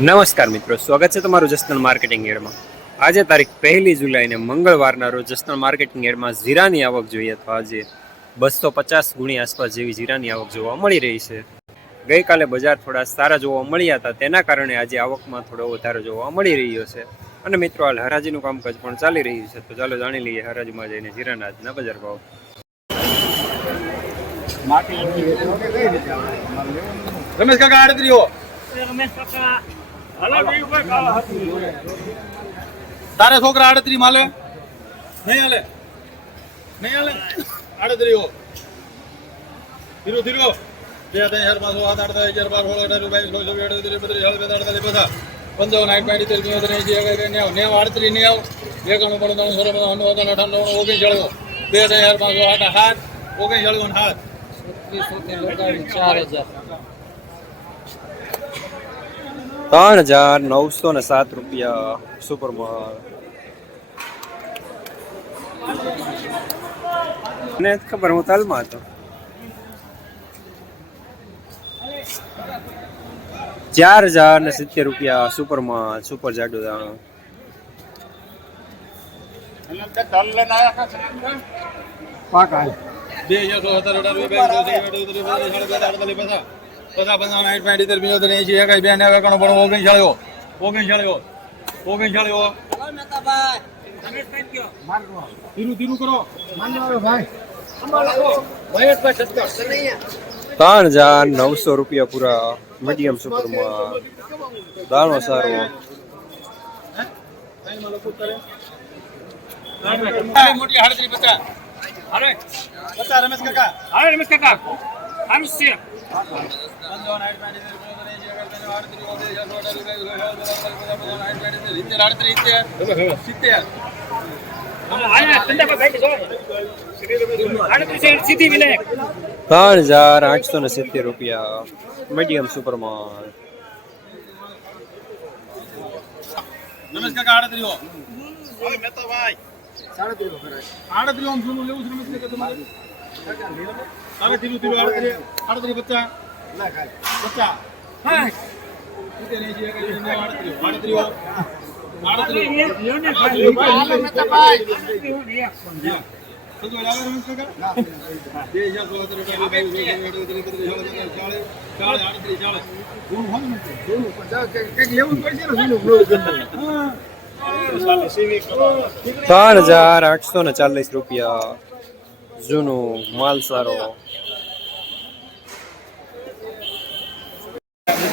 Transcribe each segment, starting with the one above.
નમસ્કાર મિત્રો સ્વાગત છે તમારું જસનલ માર્કેટિંગ એડમાં. આજે તારીખ પહેલી જુલાઈને મંગળવારના રોજ જસનલ માર્કેટિંગ એડમાં જીરાની આવક જોઈએ તો આજે બસો પચાસ ગુણી આસપાસ જેવી જીરાની આવક જોવા મળી રહી છે. ગઈકાલે બજાર થોડા સારા જોવા મળ્યા હતા તેના કારણે આજે આવકમાં થોડો વધારો જોવા મળી રહ્યો છે. અને મિત્રો હાલ હરાજીનું કામકાજ પણ ચાલી રહ્યું છે તો ચાલો જાણી લઈએ હરાજીમાં જઈને જીરાના આજના બજાર ભાવ. રમેશ કાકા આડત્રી હો. તારે છોકરા આડત્રી માલે? નહીં હાલે. નહીં હાલે. આડત્રી હો ધીરો ધીરો. બે, ત્રણ, ચાર, પાંચ, સાત, આઠ સોળ, અઢાર બાવીસ બધા પંચાવન સાઠ પાંત્રીસ પિયોતેર એંસી એકાઈ નેવ. નેવ, આડત્રીસ, નેવ. એકાણું, બાણું સોળ ઓગણીસ ચાલીસ બે, ત્રણ, ચાર, પાંચ આઠ સાત. ત્રણ હજાર નવસો ને સાત રૂપિયા સુપરમાં મને જ ખબર હું તાલમાં હતો ચાર હજાર ને સિત્તેર રૂપિયા સુપરમાં સુપર જાડો દાણો બે હજાર સો બધા અઢાર વીસ ઇતર બીજો તને એંસી એકાઈ બે નેવ એકાણું બાણું ઓગણીસ ચાલ્યો ઓગણ ચાલ્યો ઓગણ ચાલ્યો ધીરું ધીરું કરો. ત્રણ હજાર નવસો રૂપિયા પૂરા મીડિયમ સુપરમાં દાણો સારો. મોટી પચાસ. પચાસ રમેશ કાકા. પંચાવન રમેશ પાંઠ સિત્તેર પિયોતેર એંસી એકાઈ બે નેવ એકાણું બાણું સિત્તેર ત્રણ હજાર આઠસો ને સિત્તેર રૂપિયા. મીડિયમ સુપરમાં રમેશ કાકા આડત્રી હો આડત્રી ઓમ જૂનું લેવું છે રમેશ કાકા તમારે? આવે ધીરું ધીરું આડત્રી આડત્રી બચ્ચા પચાસ. સિત્તેર એંસી એકાઈ બે નેવ આડત્રી આડત્રી હો આડત્રી બધું આવે રમેશ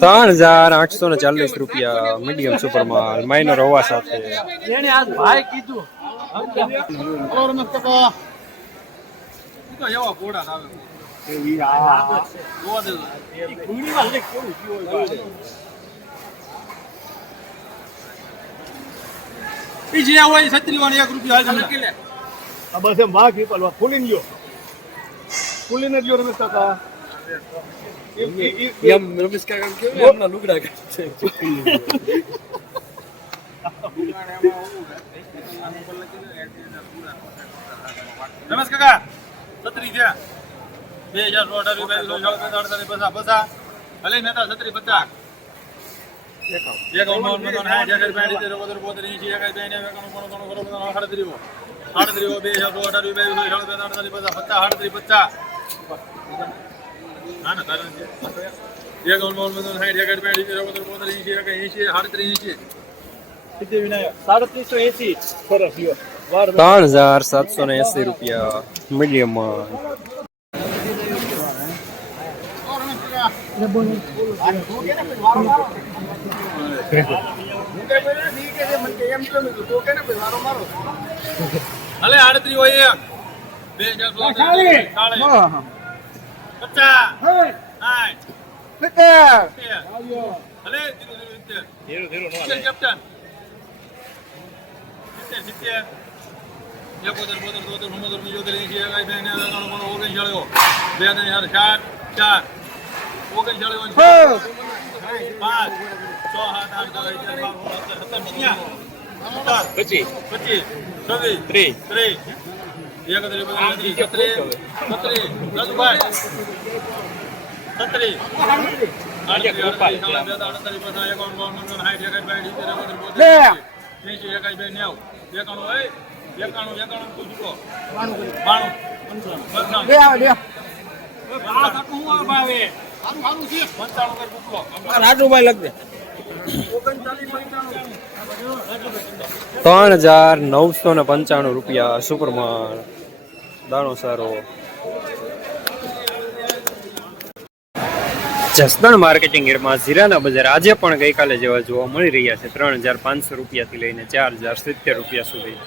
ત્રણ હજાર આઠસો ને ચાલીસ રૂપિયા મીડિયમ સુપર માલ માઇનર હોવા સાથે. હલો રમેશ કાકા ઈ તો એવા ઘોડા આવે જોવા દેજો. ઈ જે હોય છત્રી વાળી એક રૂપિયા બસ એમ વાઘ પીપલ ફૂલીને ગયો. ફૂલીને જ ગયો રમેશ કાકા એમ- ઈ- ઈ- ઈ- રમેશ કાકા છત્રી છે બે હજાર સો અઢાર પચાસ પચાસ ભલે નેતા છત્રી પચાસ એકાવન સાડત્રીસ બે હજાર સો અઢાર પચાસ પચાસ સાડત્રીસ પચાસ ત્રણ હજાર સાતસો ને એસી રૂપિયા મીડિયમ ભલે આડત્રી હોય બે હજાર પચાસ સિત્તેર. એકોતેર બોતેર ચુમ્મોતેર પંચોતેર ઓગણચાળીઓ બે ત્રણ ચાર ચાર ચાર પાંચ છ સાત આઠ નવ સત્તર પચીસ છવ્વીસ ત્રીસ ત્રીસ રાજુભાઈ લખ ત્રણ હજાર નવસો ને પંચાણું રૂપિયા સુપરમાન દાણો સારો. જસદણ માર્કેટિંગ એરમાં જીરાના બજાર આજે પણ ગઈકાલે જેવા જોવા મળી રહ્યા છે. ત્રણ હજાર પાંચસો રૂપિયાથી લઈને ચાર હજાર સિત્તેર રૂપિયા સુધી.